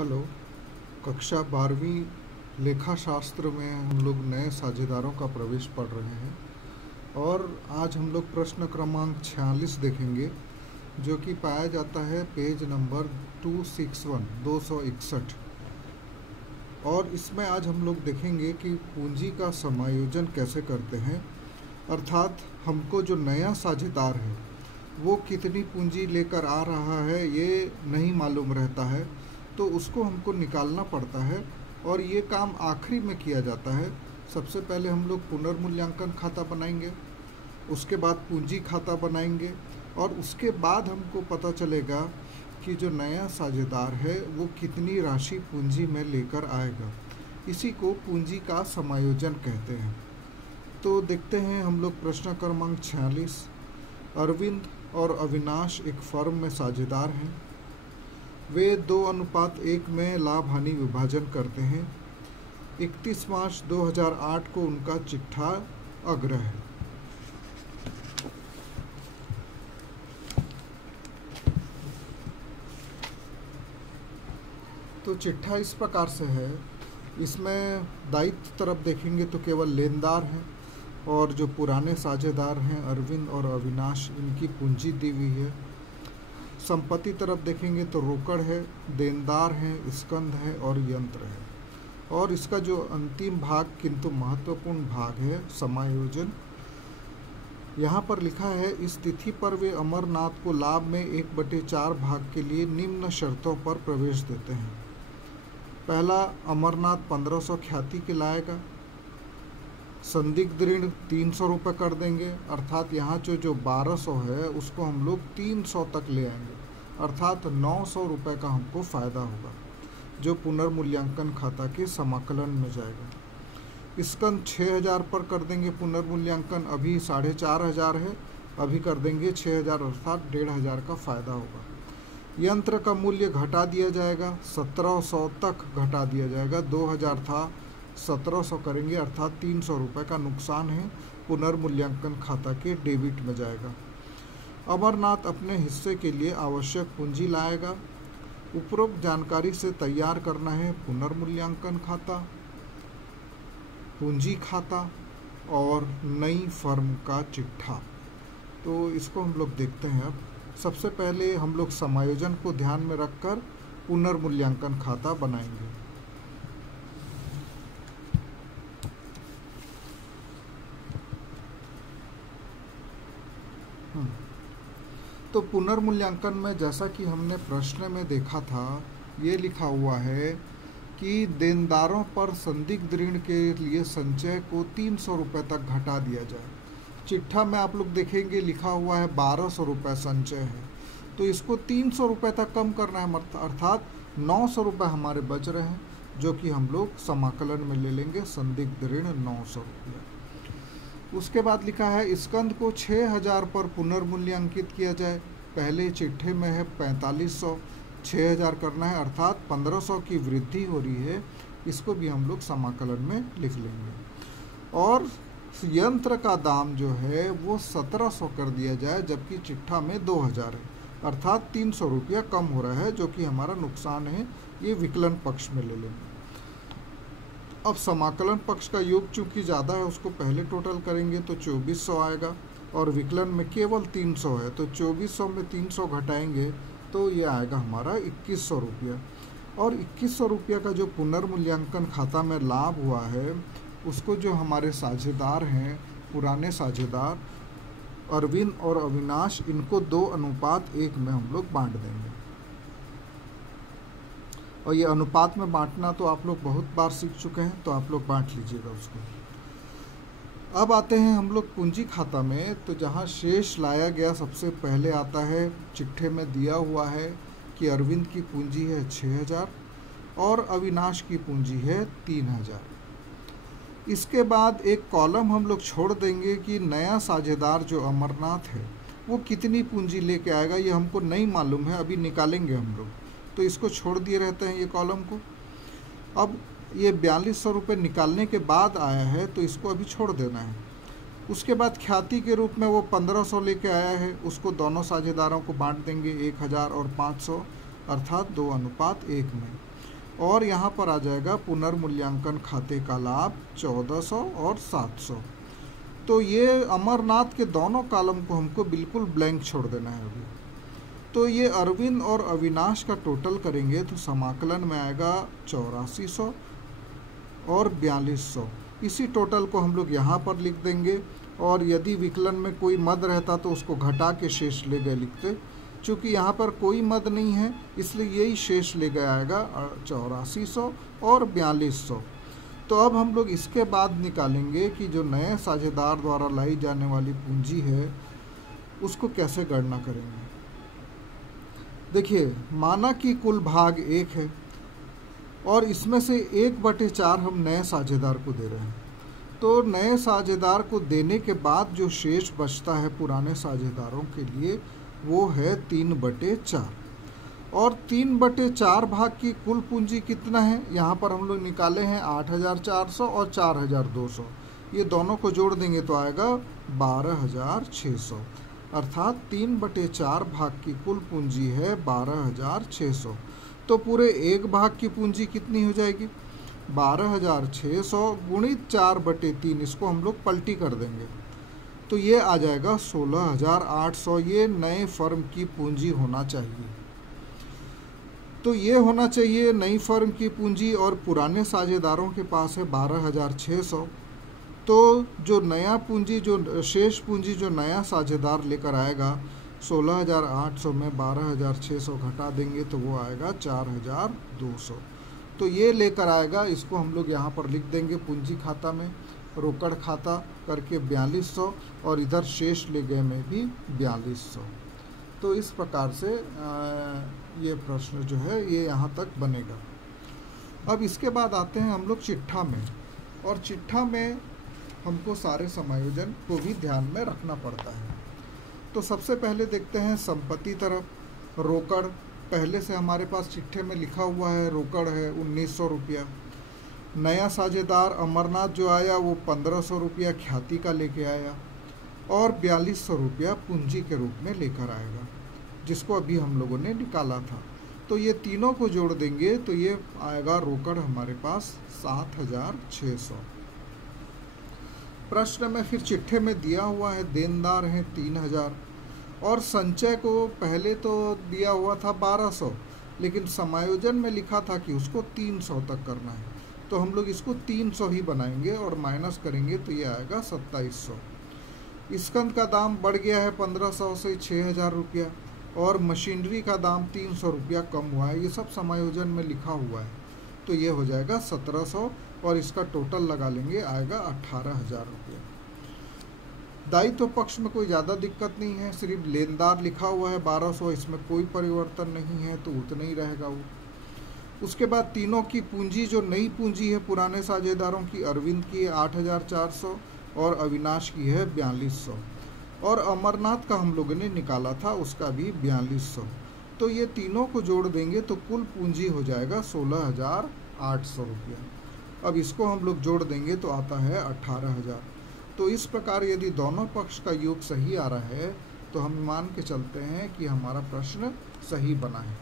Hello. कक्षा 12वीं लेखा शास्त्र में हम लोग नए साझेदारों का प्रवेश पढ़ रहे हैं और आज हम लोग प्रश्न क्रमांक 46 देखेंगे, जो कि पाया जाता है पेज नंबर 261 और इसमें आज हम लोग देखेंगे कि पूंजी का समायोजन कैसे करते हैं। अर्थात हमको जो नया साझेदार है वो कितनी पूंजी लेकर आ रहा है ये नहीं मालूम रहता है, तो उसको हमको निकालना पड़ता है और ये काम आखिरी में किया जाता है। सबसे पहले हम लोग पुनर्मूल्यांकन खाता बनाएंगे, उसके बाद पूंजी खाता बनाएंगे और उसके बाद हमको पता चलेगा कि जो नया साझेदार है वो कितनी राशि पूंजी में लेकर आएगा। इसी को पूंजी का समायोजन कहते हैं। तो देखते हैं हम लोग प्रश्न क्रमांक 46। अरविंद और अविनाश एक फर्म में साझेदार हैं। वे 2:1 में लाभ हानि विभाजन करते हैं। 31 मार्च 2008 को उनका चिट्ठा अग्र है। तो चिट्ठा इस प्रकार से है, इसमें दायित्व तरफ देखेंगे तो केवल लेनदार हैं और जो पुराने साझेदार हैं अरविंद और अविनाश, इनकी पूंजी दी हुई है। संपत्ति तरफ देखेंगे तो रोकड़ है, देनदार हैं, स्कंध है और यंत्र है। और इसका जो अंतिम भाग किंतु महत्वपूर्ण भाग है, समायोजन, यहाँ पर लिखा है, इस तिथि पर वे अमरनाथ को लाभ में 1/4 भाग के लिए निम्न शर्तों पर प्रवेश देते हैं। पहला, अमरनाथ 1500 ख्याति के लाएगा। संदिग्ध ऋण 300 रुपये कर देंगे, अर्थात यहाँ जो 1200 है उसको हम लोग 300 तक ले आएंगे, अर्थात 900 रुपये का हमको फ़ायदा होगा, जो पुनर्मूल्यांकन खाता के समाकलन में जाएगा। स्कंद 6000 पर कर देंगे पुनर्मूल्यांकन, अभी 4500 है, अभी कर देंगे 6000, अर्थात 1500 का फ़ायदा होगा। यंत्र का मूल्य घटा दिया जाएगा, 1700 तक घटा दिया जाएगा, 2000 था 1700 करेंगे, अर्थात 300 रुपये का नुकसान है, पुनर्मूल्यांकन खाता के डेबिट में जाएगा। अमरनाथ अपने हिस्से के लिए आवश्यक पूंजी लाएगा। उपरोक्त जानकारी से तैयार करना है पुनर्मूल्यांकन खाता, पूंजी खाता और नई फर्म का चिट्ठा। तो इसको हम लोग देखते हैं। अब सबसे पहले हम लोग समायोजन को ध्यान में रखकर पुनर्मूल्यांकन खाता बनाएंगे। तो पुनर्मूल्यांकन में जैसा कि हमने प्रश्न में देखा था, ये लिखा हुआ है कि देनदारों पर संदिग्ध ऋण के लिए संचय को 300 रुपये तक घटा दिया जाए। चिट्ठा में आप लोग देखेंगे लिखा हुआ है 1200 रुपये संचय है, तो इसको 300 रुपये तक कम करना है, अर्थात 900 रुपये हमारे बच रहे हैं, जो कि हम लोग समाकलन में ले लेंगे संदिग्ध ऋण 900 रुपये। उसके बाद लिखा है स्कंद को 6000 पर पुनर्मूल्यांकित किया जाए। पहले चिट्ठे में है 4500, 6000 करना है, अर्थात 1500 की वृद्धि हो रही है, इसको भी हम लोग समाकलन में लिख लेंगे। और यंत्र का दाम जो है वो 1700 कर दिया जाए, जबकि चिट्ठा में 2000 है, अर्थात 300 रुपया कम हो रहा है, जो कि हमारा नुकसान है, ये विकलन पक्ष में ले लेंगे। अब समाकलन पक्ष का योग चूँकि ज़्यादा है, उसको पहले टोटल करेंगे तो 2400 आएगा और विकलन में केवल 300 है, तो 2400 में 300 घटाएंगे तो ये आएगा हमारा 2100 रुपया। और 2100 रुपया का जो पुनर्मूल्यांकन खाता में लाभ हुआ है, उसको जो हमारे साझेदार हैं, पुराने साझेदार अरविंद और अविनाश, इनको 2:1 में हम लोग बांट देंगे। और ये अनुपात में बांटना तो आप लोग बहुत बार सीख चुके हैं, तो आप लोग बांट लीजिएगा उसको। अब आते हैं हम लोग पूंजी खाता में। तो जहाँ शेष लाया गया सबसे पहले आता है, चिट्ठे में दिया हुआ है कि अरविंद की पूंजी है 6000 और अविनाश की पूंजी है 3000। इसके बाद एक कॉलम हम लोग छोड़ देंगे कि नया साझेदार जो अमरनाथ है वो कितनी पूंजी लेके आएगा, ये हमको नहीं मालूम है, अभी निकालेंगे हम लोग, तो इसको छोड़ दिए रहते हैं ये कॉलम को। अब ये 4200 रुपये निकालने के बाद आया है, तो इसको अभी छोड़ देना है। उसके बाद ख्याति के रूप में वो 1500 लेके आया है, उसको दोनों साझेदारों को बांट देंगे 1000 और 500, अर्थात 2:1 में। और यहाँ पर आ जाएगा पुनर्मूल्यांकन खाते का लाभ 1400 और 700। तो ये अमरनाथ के दोनों कॉलम को हमको बिल्कुल ब्लैंक छोड़ देना है अभी। तो ये अरविंद और अविनाश का टोटल करेंगे तो समाकलन में आएगा 8400 और 4200। इसी टोटल को हम लोग यहाँ पर लिख देंगे, और यदि विकलन में कोई मद रहता तो उसको घटा के शेष ले गए लिखते। चूँकि यहाँ पर कोई मद नहीं है इसलिए यही शेष ले गया आएगा 8400 और 4200। तो अब हम लोग इसके बाद निकालेंगे कि जो नए साझेदार द्वारा लाई जाने वाली पूंजी है उसको कैसे गणना करेंगे। देखिए, माना कि कुल भाग 1 है और इसमें से 1/4 हम नए साझेदार को दे रहे हैं। तो नए साझेदार को देने के बाद जो शेष बचता है पुराने साझेदारों के लिए वो है 3/4। और 3/4 भाग की कुल पूंजी कितना है, यहाँ पर हम लोग निकाले हैं 8400 और 4200। ये दोनों को जोड़ देंगे तो आएगा 12600। अर्थात 3/4 भाग की कुल पूंजी है 12600। तो पूरे एक भाग की पूंजी कितनी हो जाएगी, 12600 गुणित 4/3। इसको हम लोग पलटी कर देंगे तो ये आ जाएगा 16800। ये नए फर्म की पूंजी होना चाहिए। तो ये होना चाहिए नई फर्म की पूंजी, और पुराने साझेदारों के पास है 12600। तो जो नया पूंजी, जो शेष पूंजी जो नया साझेदार लेकर आएगा 16800 में 12600 घटा देंगे तो वो आएगा 4200। तो ये लेकर आएगा, इसको हम लोग यहाँ पर लिख देंगे पूंजी खाता में, रोकड़ खाता करके 4200, और इधर शेष ले गए में भी 4200। तो इस प्रकार से ये प्रश्न जो है ये यहाँ तक बनेगा। अब इसके बाद आते हैं हम लोग चिट्ठा में, और चिट्ठा में हमको सारे समायोजन को भी ध्यान में रखना पड़ता है। तो सबसे पहले देखते हैं संपत्ति तरफ। रोकड़ पहले से हमारे पास चिट्ठे में लिखा हुआ है, रोकड़ है 1900 रुपया। नया साझेदार अमरनाथ जो आया वो 1500 रुपया ख्याति का लेके आया, और 4200 रुपया पूंजी के रूप में लेकर आएगा, जिसको अभी हम लोगों ने निकाला था। तो ये तीनों को जोड़ देंगे तो ये आएगा रोकड़ हमारे पास 7600। प्रश्न में फिर चिट्ठे में दिया हुआ है देनदार हैं 3000, और संचय को पहले तो दिया हुआ था 1200, लेकिन समायोजन में लिखा था कि उसको 300 तक करना है। तो हम लोग इसको 300 ही बनाएंगे और माइनस करेंगे तो ये आएगा 2700। स्कंद का दाम बढ़ गया है 1500 से 6000 रुपया, और मशीनरी का दाम 300 रुपया कम हुआ है। ये सब समायोजन में लिखा हुआ है। तो ये हो जाएगा 1700, और इसका टोटल लगा लेंगे आएगा 18000 रुपया। दायित्व पक्ष में कोई ज़्यादा दिक्कत नहीं है, सिर्फ लेनदार लिखा हुआ है 1200, इसमें कोई परिवर्तन नहीं है तो उतना ही रहेगा वो। उसके बाद तीनों की पूंजी, जो नई पूंजी है पुराने साझेदारों की, अरविंद की 8400 और अविनाश की है 4200, और अमरनाथ का हम लोगों ने निकाला था उसका भी 4200। तो ये तीनों को जोड़ देंगे तो कुल पूंजी हो जाएगा 16800 रुपया। अब इसको हम लोग जोड़ देंगे तो आता है 18000। तो इस प्रकार यदि दोनों पक्ष का योग सही आ रहा है तो हम मान के चलते हैं कि हमारा प्रश्न सही बना है।